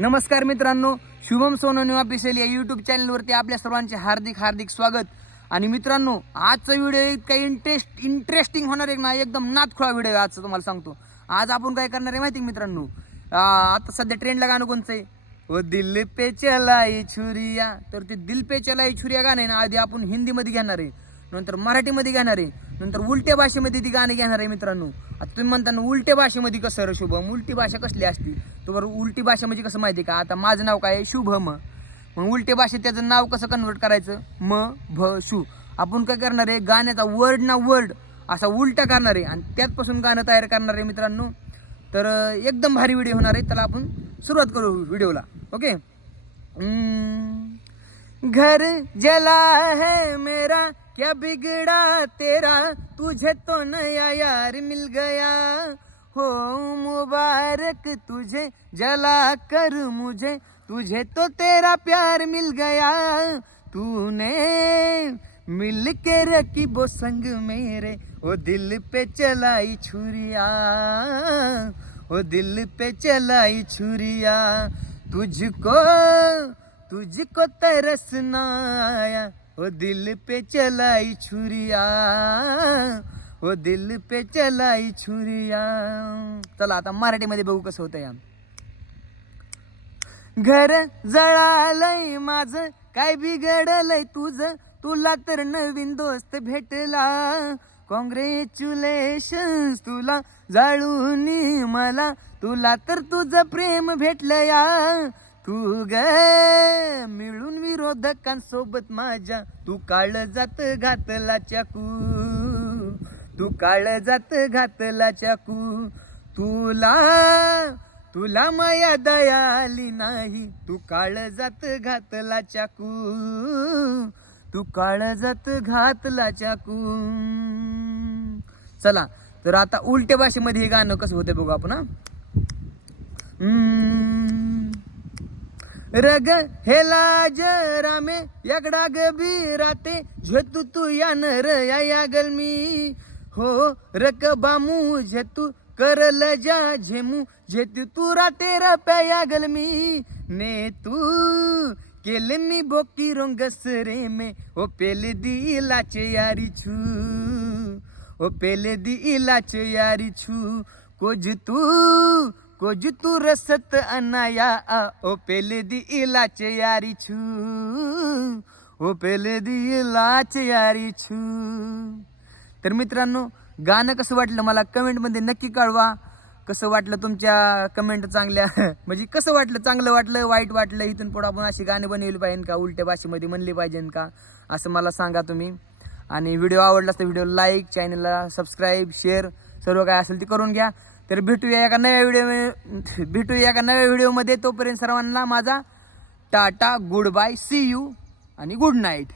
नमस्कार मित्रांनो शुभम सोनोनी ऑफिशियल या यूट्यूब चॅनलवरती आपल्या सर्वांचे हार्दिक हार्दिक स्वागत. आणि मित्रांनो आजचा व्हिडिओ इतका इंटरेस्ट इंटरेस्टिंग होणार आहे ना एकदम नाथखुळा व्हिडिओ आहे आजचा तुम्हाला सांगतो. आज आपण काय करणार आहे माहिती आहे मित्रांनो? आता सध्या ट्रेंडला गाणं कोणचं आहे? ओ दिल पे चलाई छुरिया. तर ते दिल पे चलाई छुरिया गाणं आहे ना आधी आपण हिंदीमध्ये घेणार आहे. नंतर मराठीमध्ये घेणार आहे. नंतर उलट्या भाषेमध्ये ती गाणी घेणार आहे मित्रांनो. आता तुम्ही म्हणता ना उलट्या भाषेमध्ये कसं रे शुभम? उलटी भाषा कसली असती? तर बरं उलटी भाषा म्हणजे कसं माहिती आहे का? आता माझं नाव काय आहे? शुभम. मग उलटे भाषेत त्याचं नाव कसं कन्वर्ट करायचं? म भ शु. आपण काय करणार आहे? गाण्याचा वर्ड ना वर्ड असा उलटा करणार आहे. आणि त्याचपासून गाणं तयार करणार आहे मित्रांनो. तर एकदम भारी व्हिडिओ होणार आहे. त्याला आपण सुरुवात करू व्हिडिओला ओके घर जला है मेरा क्या बिगड़ा तेरा? तुझे तो नया यार मिल गया। हो मुबारक तुझे, जला कर मुझे। तुझे तो तेरा प्यार मिल गया। तूने मिल के रखी वो संग मेरे। ओ दिल पे चलाई छुरिया ओ दिल पे चलाई छुरिया। तुझको तुझको तरसना आया। ओ दिल पे चलाई छुरिया ओ दिल पे चलाई छुरिया। चला आता मराठीमध्ये बघू कसं होतं या. घर जळालय माझ काय बिघडलंय तुझ? तुला तर नवीन दोस्त भेटला. कॉंग्रॅच्युलेशन तुला जाळून मला. तुला तर तुझं प्रेम भेटलं या. तू ग विरोधकांसोबत माझ्या. तू काळ जात घातला चाकू. तू काळ जात घातला चाकू. तुला तुला माया दया आली नाही. तू काळ जात घातला चाकू. तू काळ जात घातला चाकू. चला तर आता उलट्या भाषेमध्ये हे गाणं कसं होतं बघू आपण हम्म. रग हे लाज रामे यगडा गबी राते झेतू तू या नर या यागल मी. हो रक बामू झेतू करल जा झेमू. झेतू तू राते रप्या यागल मी. ने तू केले मी बोकी रोंगस रे में. ओ पेले दी लाचे यारी छू. ओ पेले दी इलाचे यारी छू. कोज तू कोज तू रसत अनाया आ ओ पेले दी इलाच यारी छू। ओ पेले दी इलाच यारी छू। तर मित्रांनो गाणं कसं वाटलं मला कमेंटमध्ये नक्की कळवा. कसं वाटलं तुमच्या कमेंट चांगल्या? म्हणजे कसं वाटलं? चांगलं वाटलं वाईट वाटलं? इथून पुढे आपण अशी गाणी बनवली पाहिजे का? उलट्या भाषेमध्ये म्हणली पाहिजे का? असं मला सांगा तुम्ही. आणि व्हिडिओ आवडला तर व्हिडिओ लाईक चॅनलला सबस्क्राईब शेअर सर्व काय असेल ते करून घ्या. तर भेटूया एका नव्या व्हिडिओ भेटूया एका नव्या व्हिडिओमध्ये तोपर्यंत सर्वांना माझा tata good bye see you आणि गुड नाईट